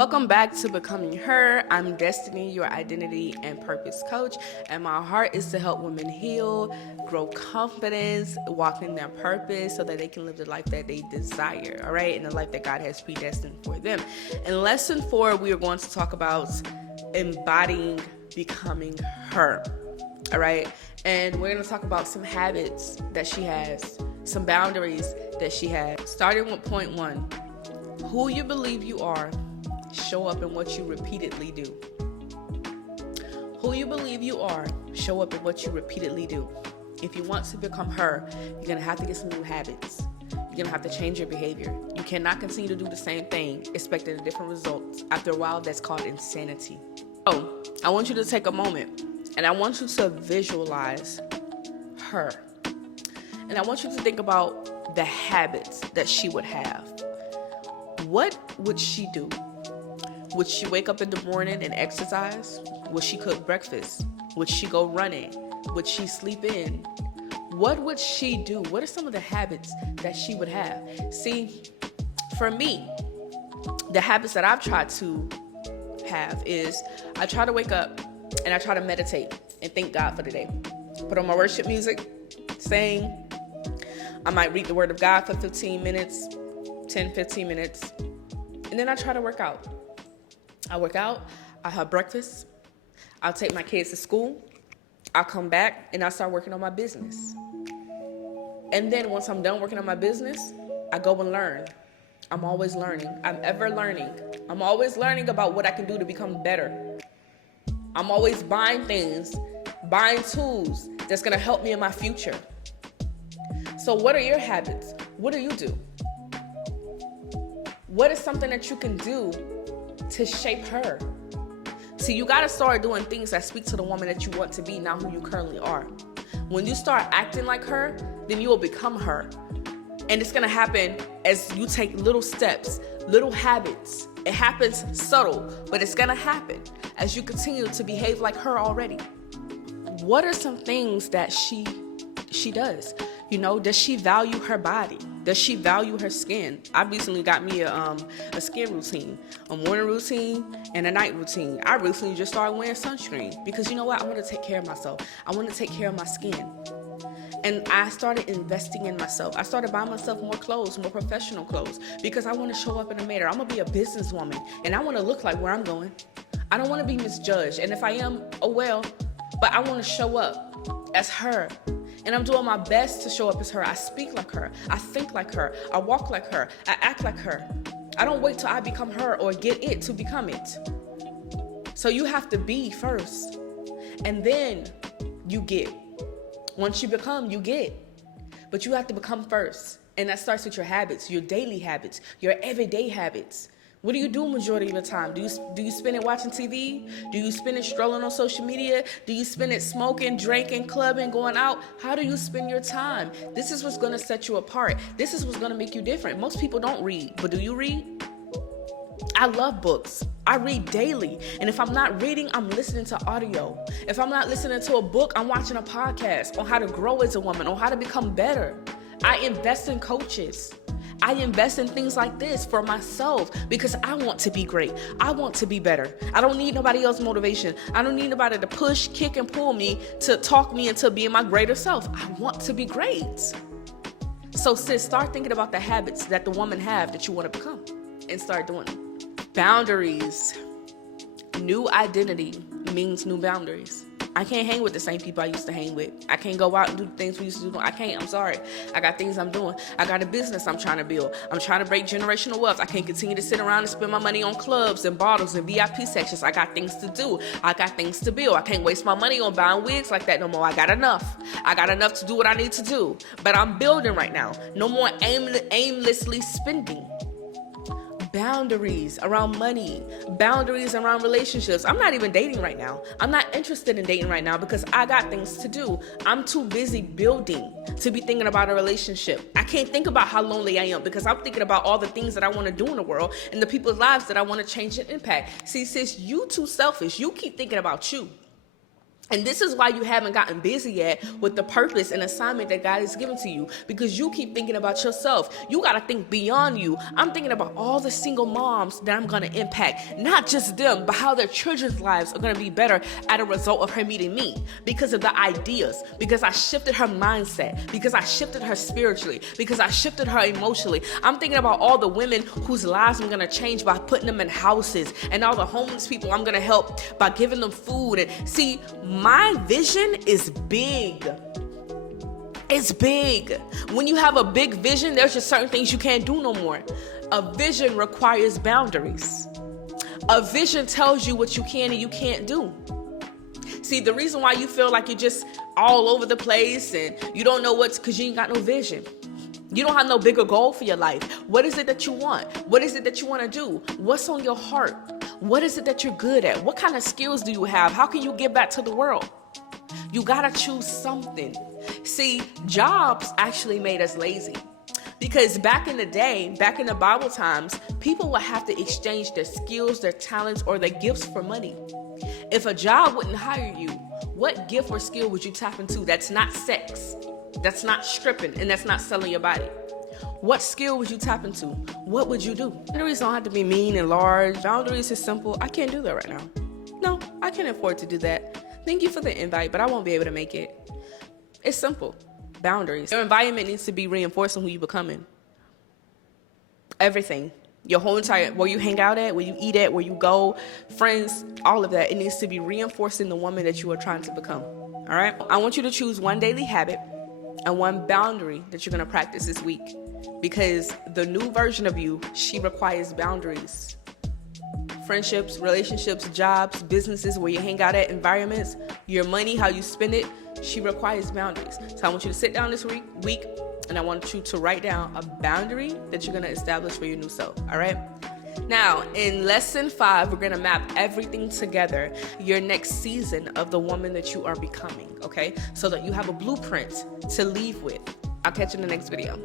Welcome back to Becoming Her. I'm Destiny, your identity and purpose coach, and my heart is to help women heal, grow confidence, walk in their purpose so that they can live the life that they desire, all right, and the life that God has predestined for them. In lesson 4, we are going to talk about embodying becoming her, all right, and we're going to talk about some habits that she has, some boundaries that she has, starting with point 1. Who you believe you are, show up in what you repeatedly do. Who you believe you are, show up in what you repeatedly do. If you want to become her, you're going to have to get some new habits. You're going to have to change your behavior. You cannot continue to do the same thing, expecting a different result. After a while, that's called insanity. So, I want you to take a moment, and I want you to visualize her. And I want you to think about the habits that she would have. What would she do? Would she wake up in the morning and exercise? Would she cook breakfast? Would she go running? Would she sleep in? What would she do? What are some of the habits that she would have? See, for me, the habits that I've tried to have is I try to wake up and I try to meditate and thank God for the day. Put on my worship music, sing. I might read the Word of God for 15 minutes, 10, 15 minutes, and then I try to work out. I work out, I have breakfast, I'll take my kids to school, I'll come back and I'll start working on my business. And then once I'm done working on my business, I go and learn. I'm always learning. I'm ever learning. I'm always learning about what I can do to become better. I'm always buying things, buying tools that's going to help me in my future. So what are your habits? What do you do? What is something that you can do to shape her? See, you got to start doing things that speak to the woman that you want to be, not who you currently are. When you start acting like her, then you will become her. And it's going to happen as you take little steps, little habits. It happens subtle, but it's going to happen as you continue to behave like her already. What are some things that she does? You know, does she value her body? Does she value her skin? I recently got me a skin routine, a morning routine and a night routine. I recently just started wearing sunscreen because you know what? I want to take care of myself. I want to take care of my skin. And I started investing in myself. I started buying myself more clothes, more professional clothes, because I want to show up in a manner. I'm going to be a businesswoman, and I want to look like where I'm going. I don't want to be misjudged. And if I am, oh well, but I want to show up as her. And I'm doing my best to show up as her. I speak like her. I think like her. I walk like her. I act like her. I don't wait till I become her or get it to become it. So you have to be first. And then you get. Once you become, you get. But you have to become first. And that starts with your habits, your daily habits, your everyday habits. What do you do majority of the time? Do you spend it watching TV? Do you spend it strolling on social media? Do you spend it smoking, drinking, clubbing, going out? How do you spend your time? This is what's going to set you apart. This is what's going to make you different. Most people don't read, but do you read? I love books. I read daily. And if I'm not reading, I'm listening to audio. If I'm not listening to a book, I'm watching a podcast on how to grow as a woman, on how to become better. I invest in coaches. I invest in things like this for myself because I want to be great. I want to be better. I don't need nobody else's motivation. I don't need nobody to push, kick, and pull me to talk me into being my greater self. I want to be great. So sis, start thinking about the habits that the woman have that you want to become and start doing them. Boundaries. New identity means new boundaries. I can't hang with the same people I used to hang with. I can't go out and do the things we used to do. I can't. I'm sorry. I got things I'm doing. I got a business I'm trying to build. I'm trying to break generational wealth. I can't continue to sit around and spend my money on clubs and bottles and VIP sections. I got things to do. I got things to build. I can't waste my money on buying wigs like that no more. I got enough. I got enough to do what I need to do. But I'm building right now. No more aimlessly spending. Boundaries around money, boundaries around relationships. I'm not even dating right now. I'm not interested in dating right now because I got things to do. I'm too busy building to be thinking about a relationship. I can't think about how lonely I am because I'm thinking about all the things that I want to do in the world and the people's lives that I want to change and impact. See, sis, you too selfish. You keep thinking about you. And this is why you haven't gotten busy yet with the purpose and assignment that God has given to you, because you keep thinking about yourself. You got to think beyond you. I'm thinking about all the single moms that I'm going to impact, not just them, but how their children's lives are going to be better as a result of her meeting me, because of the ideas, because I shifted her mindset, because I shifted her spiritually, because I shifted her emotionally. I'm thinking about all the women whose lives I'm going to change by putting them in houses, and all the homeless people I'm going to help by giving them food. And see, my vision is big. It's big. When you have a big vision, there's just certain things you can't do no more. A vision requires boundaries. A vision tells you what you can and you can't do. See, the reason why you feel like you're just all over the place and you don't know what's, because you ain't got no vision. You don't have no bigger goal for your life. What is it that you want? What is it that you want to do? What's on your heart? What is it that you're good at? What kind of skills do you have? How can you give back to the world? You gotta choose something. See, jobs actually made us lazy. Because back in the day, back in the Bible times, people would have to exchange their skills, their talents, or their gifts for money. If a job wouldn't hire you, what gift or skill would you tap into that's not sex, that's not stripping, and that's not selling your body? What skill would you tap into? What would you do? Boundaries don't have to be mean and large. Boundaries is simple. I can't do that right now. No, I can't afford to do that. Thank you for the invite, but I won't be able to make it. It's simple. Boundaries. Your environment needs to be reinforcing who you're becoming. Everything. Your whole entire, where you hang out at, where you eat at, where you go, friends, all of that. It needs to be reinforcing the woman that you are trying to become. All right? I want you to choose one daily habit and one boundary that you're going to practice this week. Because the new version of you, she requires boundaries. Friendships, relationships, jobs, businesses, where you hang out at, environments, your money, how you spend it, she requires boundaries. So I want you to sit down this week and I want you to write down a boundary that you're going to establish for your new self. All right? Now, in lesson 5, we're going to map everything together, your next season of the woman that you are becoming, okay? So that you have a blueprint to leave with. I'll catch you in the next video.